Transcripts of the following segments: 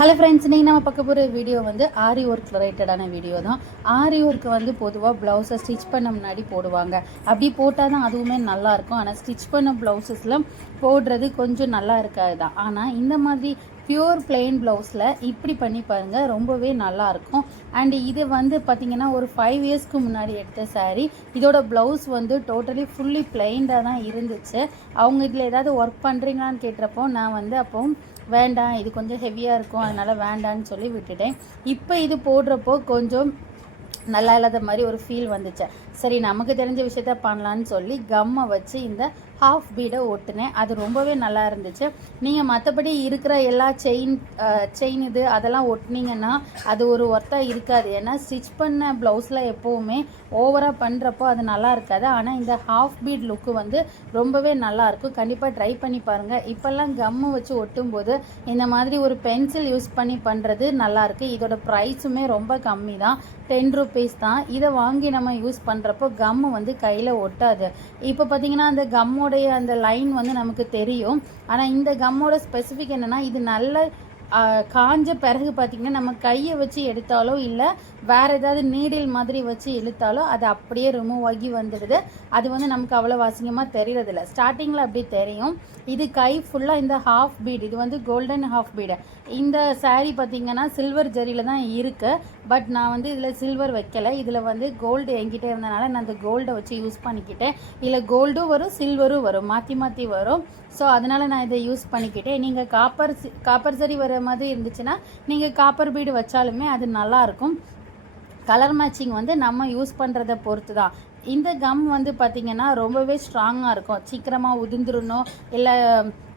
Hello friends, இன்றைக்கி நம்ம பார்க்க போகிற வீடியோ வந்து ஆரி ஒர்க் ரிலேட்டடான வீடியோ தான். ஆரி ஒர்க் வந்து பொதுவாக ப்ளவுஸை ஸ்டிச் பண்ண முன்னாடி போடுவாங்க. அப்படி போட்டால் தான் அதுவுமே நல்லாயிருக்கும். ஆனால் ஸ்டிச் பண்ண ப்ளவுஸஸில் போடுறது கொஞ்சம் நல்லா இருக்காது தான். ஆனால் இந்த மாதிரி பியூர் பிளெயின் ப்ளவுஸில் இப்படி பண்ணி பாருங்கள், ரொம்பவே நல்லாயிருக்கும். அண்டு இது வந்து பார்த்திங்கன்னா ஒரு 5 இயர்ஸ்க்கு முன்னாடி எடுத்த சாரீ. இதோட ப்ளவுஸ் வந்து டோட்டலி ஃபுல்லி பிளெயின்டாக தான் இருந்துச்சு. அவங்க இதில் ஏதாவது ஒர்க் பண்ணுறீங்களான்னு கேட்டப்போ நான் வந்து அப்போ வேண்டாம், இது கொஞ்சம் ஹெவியாக இருக்கும், அதனால் வேண்டான்னு சொல்லி விட்டுட்டேன். இப்போ இது போடுறப்போ கொஞ்சம் நல்லா இல்லாத மாதிரி ஒரு ஃபீல் வந்துச்சு. சரி, நமக்கு தெரிஞ்ச விஷயத்த பண்ணலான்னு சொல்லி கம்மை வச்சு இந்த ஹாஃப் பீடை ஒட்டுனேன். அது ரொம்பவே நல்லா இருந்துச்சு. நீங்கள் மற்றபடி இருக்கிற எல்லா செயின் இது அதெல்லாம் ஒட்டினீங்கன்னா அது ஒரு ஒர்த்தாக இருக்காது. ஏன்னா ஸ்டிச் பண்ண ப்ளவுஸில் எப்போவுமே ஓவராக பண்ணுறப்போ அது நல்லா இருக்காது. ஆனால் இந்த ஹாஃப் பீட் லுக்கு வந்து ரொம்பவே நல்லாயிருக்கும். கண்டிப்பாக ட்ரை பண்ணி பாருங்கள். இப்போல்லாம் கம்மு வச்சு ஒட்டும்போது இந்த மாதிரி ஒரு பென்சில் யூஸ் பண்ணி பண்ணுறது நல்லாயிருக்கு. இதோட ப்ரைஸுமே ரொம்ப கம்மி தான், 10 ருபீஸ் தான். இதை வாங்கி நம்ம யூஸ் பண்ணுறப்போ கம்மு வந்து கையில் ஒட்டாது. இப்போ பார்த்திங்கன்னா அந்த கம்மோடைய அந்த லைன் வந்து நமக்கு தெரியும். ஆனால் இந்த கம்மோட ஸ்பெசிஃபிக் என்னென்னா, இது நல்ல காஞ்ச பிறகு பார்த்திங்கன்னா நம்ம கையை வச்சு எடுத்தாலோ இல்லை வேறு ஏதாவது நீடில் மாதிரி வச்சு இழுத்தாலோ அது அப்படியே ரிமூவ் ஆகி வந்துடுது. அது வந்து நமக்கு அவ்வளோ அசிங்கமாக தெரியறதில்ல. ஸ்டார்டிங்கில் அப்படி தெரியும். இது கை ஃபுல்லாக இந்த ஹாஃப் பீட், இது வந்து கோல்டன் ஹாஃப் பீடு. இந்த சாரீ பார்த்திங்கன்னா சில்வர் ஜரியில் தான் இருக்குது. பட் நான் வந்து இதில் சில்வர் வைக்கலை. இதில் வந்து கோல்டு என்கிட்ட இருந்தனால நான் அந்த கோல்டை வச்சு யூஸ் பண்ணிக்கிட்டேன். இல்லை கோல்டும் வரும், சில்வரும் வரும், மாற்றி மாற்றி வரும். ஸோ அதனால் நான் இதை யூஸ் பண்ணிக்கிட்டேன். நீங்கள் காப்பர் சரி வர மாதிரி இருந்துச்சுன்னா நீங்கள் காப்பர் பீடு வச்சாலுமே அது நல்லாயிருக்கும். கலர் மேட்சிங் வந்து நம்ம யூஸ் பண்ணுறதை பொறுத்து தான். இந்த கம் வந்து பார்த்திங்கன்னா ரொம்பவே ஸ்ட்ராங்காக இருக்கும். சீக்கிரமாக உதிர்ந்துடணும் இல்லை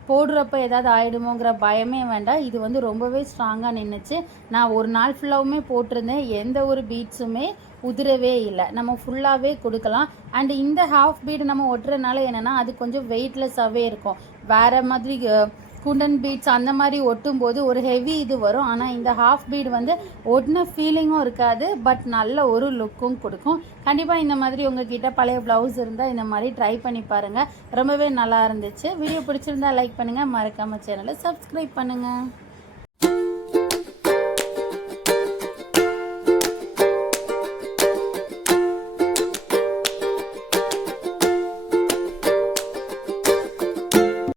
போடுறப்ப ஏதாவது ஆகிடுமோங்கிற பயமே வேண்டாம். இது வந்து ரொம்பவே ஸ்ட்ராங்காக நின்றுச்சு. நான் ஒரு நாள் ஃபுல்லாகவுமே போட்டிருந்தேன். எந்த ஒரு பீட்ஸுமே உதிரவே இல்லை. நம்ம ஃபுல்லாகவே கொடுக்கலாம். அண்டு இந்த ஹாஃப் பீடு நம்ம ஒட்டுறதுனால என்னென்னா அது கொஞ்சம் வெயிட்லெஸ்ஸாகவே இருக்கும். வேறு மாதிரி குண்டன் பீட்ஸ் அந்த மாதிரி ஒட்டும்போது ஒரு ஹெவி இது வரும். ஆனால் இந்த ஹாஃப் பீடு வந்து ஒட்டின ஃபீலிங்கும் இருக்காது, பட் நல்ல ஒரு லுக்கும் கொடுக்கும். கண்டிப்பாக இந்த மாதிரி உங்ககிட்ட பழைய ப்ளவுஸ் இருந்தால் இந்த மாதிரி ட்ரை பண்ணி பாருங்கள். ரொம்பவே நல்லா இருந்துச்சு. வீடியோ பிடிச்சிருந்தா லைக் பண்ணுங்கள், மறக்காமல் சேனலை சப்ஸ்கிரைப் பண்ணுங்கள்.